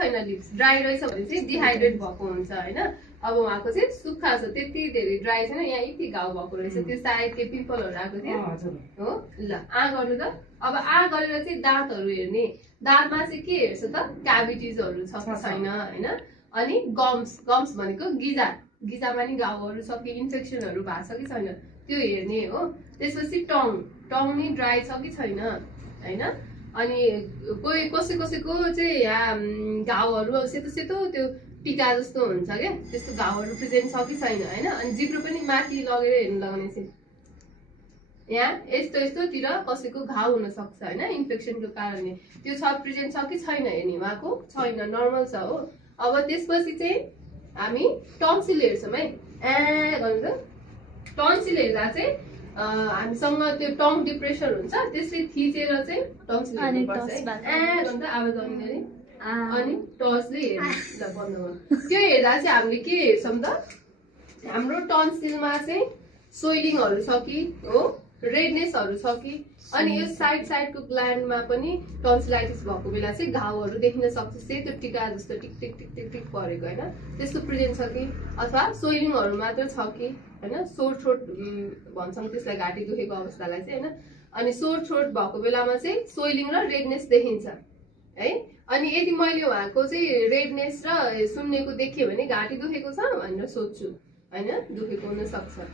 छैन lips dry रहेछ भने चाहिँ डिहाइड्रेट भएको हुन्छ हैन अब उहाँको चाहिँ सुक्खा छ त्यति धेरै ड्राई छैन यहाँ यति घाउ भएको रहेछ त्यो सायद के पिम्पलहरु आएको थियो हो ल आ गर्नु त अब आ गरेर चाहिँ दाँतहरु हेर्ने दाँतमा चाहिँ के हेर्छ त क्याभिटिजहरु छ कि छैन हैन अनि गम्स भनेको गिजामा नि घाउहरु छ कि इन्फेक्सनहरु भएको छ कि छैन त्यो हेर्ने हो त्यसपछि टङ नि ड्राई छ कि छैन हैन अनि कसैको चाहिँ यहाँ घाउहरु सेतो त्यो टिका जस्तो हुन्छ क्या त्यस्तो घाउहरु प्रेजेन्ट छ कि छैन हैन अनि जिब्रो पनि माथि लगेर हेर्नु लगाउने चाहिँ यहाँ यस्तोतिर कसैको घाउ हुन सक्छ हैन इन्फेक्सनको कारणले त्यो छ प्रेजेन्ट छ कि छैन हेर्ने उहाँको छैन नर्मल छ हो अब त्यसपछि चाहिँ हामी टन्सिल हेर्छौं है गर्नु त टन्सिल हेर्दा चाहिँ हामीसँग त्यो टङ डिप्रेसर हुन्छ त्यसले थिचेर चाहिँ टन्सिल हेर्नुपर्छ है गर्दा आवाज आउने नि अनि टर्चले हेर्नु ल बन्द गर्नु त्यो हेर्दा चाहिँ हामीले के हेर्छौं त हाम्रो टन्सिलमा चाहिँ सोइलिङहरु छ कि हो रेडनेसहरु छ कि अनि यो साइडको ग्ल्यान्डमा पनि टन्सिलाइटिस भएको बेला चाहिँ घाउहरु देखिन सक्छ सेतो टिका जस्तो टिक टिक टिक टिक टिक परेको हैन त्यस्तो प्रेजेन्ट छ कि अथवा सोइलिङहरु मात्र छ कि हैन सोर थ्रोट भन्छौं त्यसलाई घाँटी दुखेको अवस्थालाई चाहिँ हैन अनि सोर थ्रोट भएको बेलामा चाहिँ सोइलिङ र रेडनेस देखिन्छ है अनि यदि मैले उहाँको चाहिँ रेडनेस र सुन्नेको देखे भने घाँटी दुखेको छ भनेर सोध्छु हैन दुखेको हुन सक्छ